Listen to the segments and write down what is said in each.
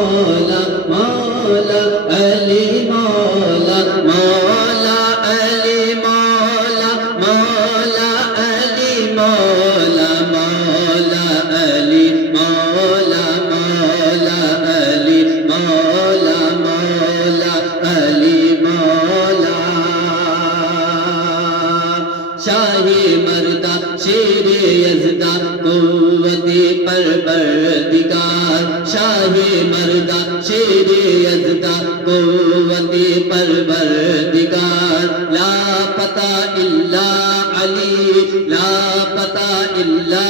مولا مولا علی مولا مولا علی مولا مولا علی مولا مولا علی مولا مولا علی مولا مولا علی مولا شاہی مردہ شیر یزدہ قوت پروردگار شاہی مردہ شیر یزدہ قوت پروردگار لا پتہ الا علی لا پتہ الا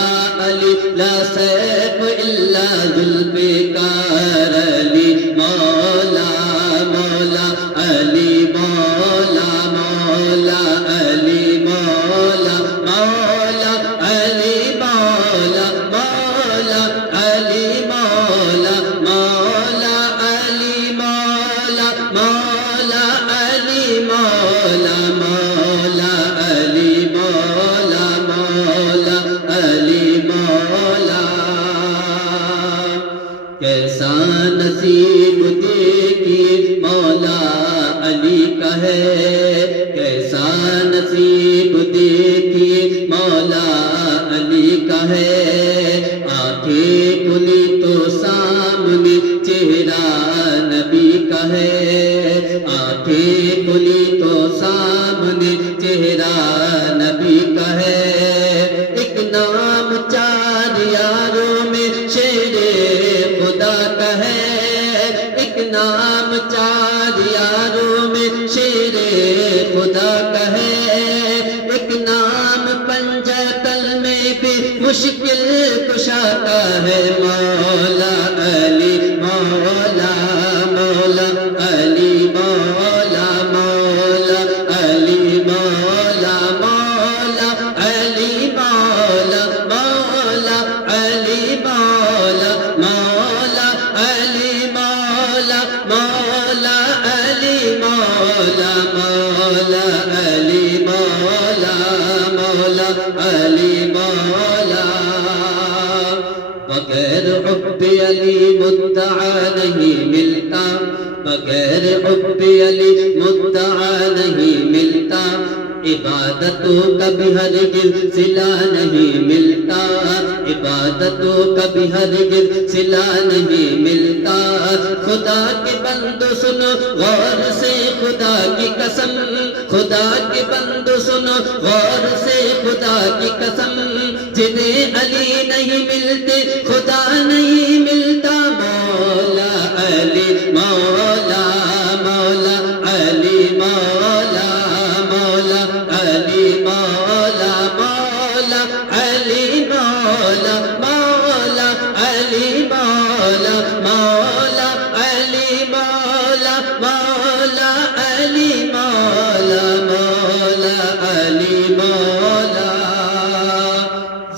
علی لا سیف الا ذوالفقار علی مولا مولا علی مولا مولا علی مولا مولا علی مولا مولا علی مولا مولا علی مولا مولا علی مولا مولا علی مولا مولا علی مولا کیسا نصیب دیکھی مولا علی کا ہے کیسا نصیب دیکھی مولا علی کا ہے آنکھیں کھلی تو سامنے چہرہ نبی کا ہے آنکھیں کھلی تو سامنے چہرہ نبی کا ہے ایک نام چار یاروں میں شیر خدا کا ہے ایک نام چار یاروں میں شیر خدا کا ہے ایک نام پنجتن میں بھی مشکل کشا کا ہے مولا علی مولا مولا علی مولا مولا علی مولا مولا علی مولا مولا علی مولا مولا علی مولا مولا علی مولا مولا علی مولا مولا علی مولا بغیر حب علی مدعا نہیں ملتا بغیر حب علی مدعا نہیں ملتا عبادتوں کا بھی ہرگز صلہ نہیں ملتا عبادتوں کا بھی ہرگز صلہ نہیں ملتا خدا کے بندو سنو غور سے خدا کی قسم خدا کے بندو سنو غور سے خدا کی قسم جنہیں علی نہیں ملتے خدا نہیں ملتا مولا علی مولا مولا علی مولا مولا علی مولا مولا علی مولا مولا علی مولا مولا علی مولا مولا علی مولا مولا علی مولا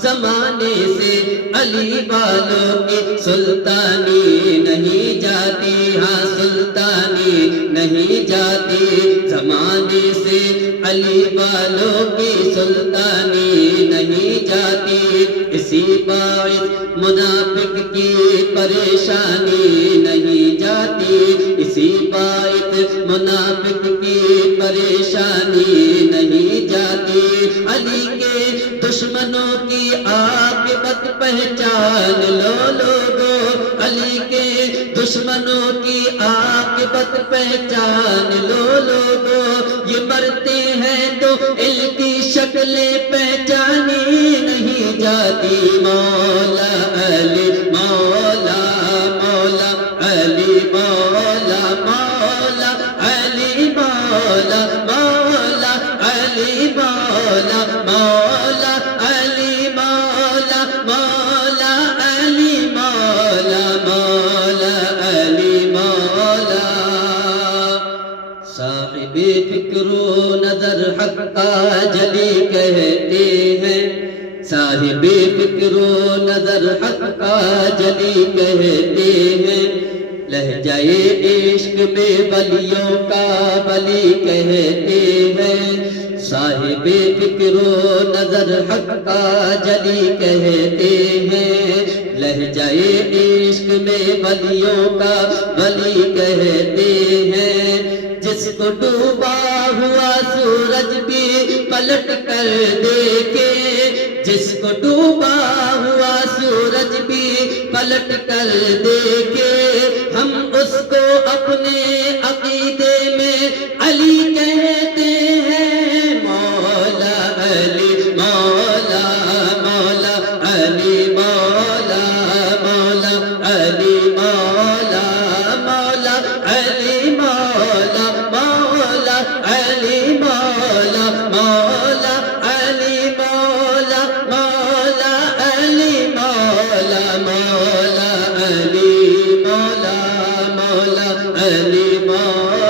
زمانے سے علی والوں کی سلطانی نہیں جاتی ہاں سلطانی نہیں جاتی زمانے سے علی والوں کی سلطانی نہیں جاتی اسی باعث منافق کی پریشانی نہیں جاتی اسی باعث منافق کی پریشانی نہیں جاتی علی کے دشمنوں کی عاقبت پہچان لو لوگو علی کے دشمنوں کی عاقبت پہچان لو لوگو یہ مرتے ہیں تو ان کی شکلیں پہچانی نہیں جاتی مولا علی مولا مولا علی مولا مولا علی مولا مولا علی مولا مولا علی مولا مولا علی مولا مولا علی مولا صاحب فکر و نظر حق کا جلی کہتے ہیں صاحب فکر و نظر حق کا جلی کہتے ہیں لہجۂ عشق میں ولیوں کا ولی کہتے ہیں صاحب فکر و نظر حق کا جلی کہتے ہیں لہجۂ عشق عشق میں ولیوں کا ولی کہتے ہیں جس کو ڈوبا ہوا سورج بھی پلٹ کر دیکھے جس کو ڈوبا ہوا سورج بھی پلٹ کر دیکھے ہم اس کو اپنے عقیدے میں علی کہتے ہیں مولا علی مولا مولا علی مولا مولا علی مولا مولا علی مولا مولا علی مولا مولا علی مولا مولا علی مولا مولا علی مولا مولا علی مولا